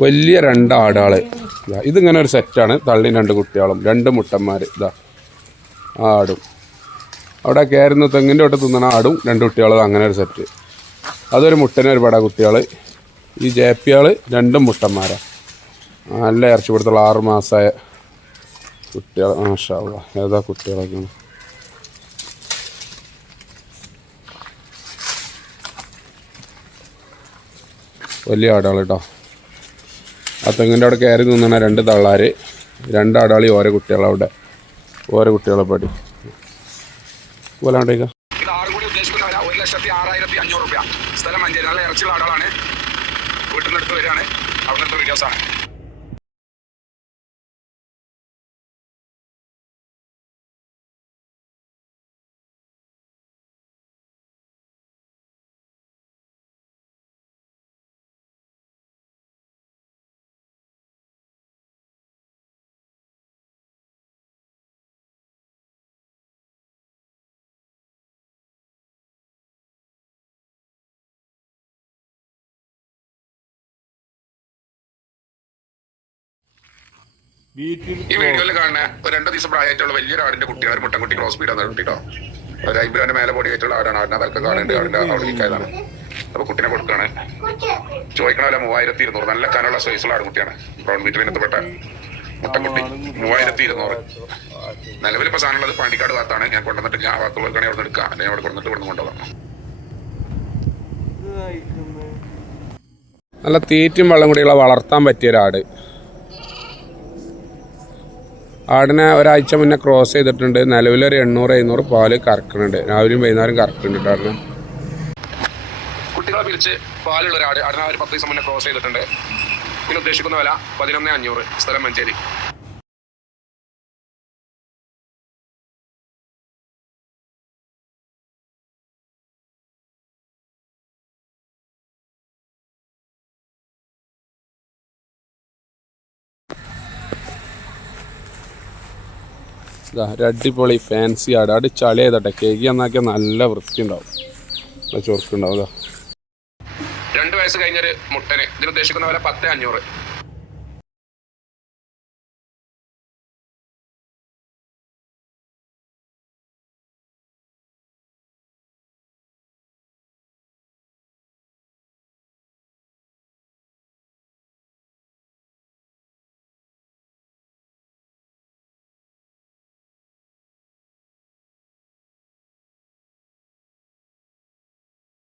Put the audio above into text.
വലിയ 2 ആടാൾ. ഇതിങ്ങനെ ഒരു സെറ്റാണ്. തള്ളിയും 2 കുട്ടികളും 2 മുട്ടന്മാർ. ഇതാ ആടും. അവിടെ കയറുന്ന തെങ്ങിൻ്റെ തൊട്ട് തിന്നണ ആടും 2 കുട്ടികളും. അങ്ങനെ ഒരു സെറ്റ്. അതൊരു മുട്ടന് ഒരു പട കുട്ടികൾ. ഈ ജേപ്പിയാൾ 2 മുട്ടന്മാരാണ്. നല്ല ഇറച്ചി കൊടുത്തുള്ള 6 മാസമായ കുട്ടികൾ. മാഷാ അല്ലാഹ്, ഏതാ കുട്ടികളൊക്കെയാണ്. വലിയ ആടാൾ കേട്ടോ. ആ തെങ്ങിൻ്റെ അവിടെ കയറി നിന്നാണ് 2 തള്ളാർ. 2 ആടാളി ഓരോ കുട്ടികളവിടെ. ഓരോ കുട്ടികളെ പടി പോലാണ്ടേക്ക. സ്ഥലം മഞ്ചേരി. നല്ല ഇറച്ചിയുള്ള ആടാളാണ്. വീട്ടിൽ നിന്ന് എടുത്ത് വരികയാണ്. അവിടെ നിന്ന് വീഡിയോസാണ്. ഈ വീഡിയോയിൽ കാണുന്ന ഒരു 2 ദിവസം പ്രായമായിട്ടുള്ള വലിയൊരു ആടിന്റെ കുട്ടിയാണ്. ഒരു മുട്ടൻകുട്ടി ക്രോസ് ബീഡാണ് കുട്ടിട്ടോ. ഒരു 50 മേലെ ബോഡി ആയിട്ടുള്ള ആടാണ്. ആടിനെ തലക്ക് കാണുന്നുണ്ട്. ആടിന്റെ അവിടെ വിൽക്കായതാണ്. അപ്പൊ കുട്ടിനെ കൊടുക്കുകയാണ്. ചോദിക്കണ പോലെ 3200. നല്ല കനുള്ള സൈസുള്ള ആടുകുട്ടിയാണ്. ബ്രൗൺ ബീറ്റിൽ ഇനത്തിൽപ്പെട്ട മുട്ടൻകുട്ടി 3200. നിലവിൽ ഇപ്പൊ സാധനമുള്ളത് പാണ്ടിക്കാട് ഭാഗത്താണ്. ഞാൻ കൊണ്ടുവന്നിട്ട് ആ ഭാഗത്തുള്ളവർക്കാണെങ്കിൽ അവിടെ എടുക്കാം. അല്ലെങ്കിൽ അവിടെ കൊണ്ടിട്ട് ഇവിടെ കൊണ്ടുപോകാം. നല്ല തീറ്റും വെള്ളം കൂടിയുള്ള വളർത്താൻ പറ്റിയൊരാട്. ആടിനെ ഒരാഴ്ച മുന്നേ ക്രോസ് ചെയ്തിട്ടുണ്ട്. നിലവിലൊരു 800-700 പാല് കറക്കുന്നുണ്ട്. രാവിലെയും വൈകുന്നേരം കറക്കുന്നുണ്ട് ആടിനെ. കുട്ടികളെ പിരിച്ച് പാലുള്ള ഒരാട്. ആടിനെ ഒരു 10 ദിവസം മുന്നേ ക്രോസ് ചെയ്തിട്ടുണ്ട്. ഇതിന് ഉദ്ദേശിക്കുന്ന വില 11,500. സ്ഥലം മഞ്ചേരി. ഒരു അടിപൊളി ഫാൻസി ആട്. ആട് ചളി ചെയ്തട്ടെ. കേക്ക് എന്നാക്കിയാൽ നല്ല വൃത്തി ഉണ്ടാവും. നല്ല ചൊറുക്കുണ്ടാവും. 2 വയസ്സ് കഴിഞ്ഞൊരു മുട്ടന്. ഇതിന് ഉദ്ദേശിക്കുന്ന വില 10,500.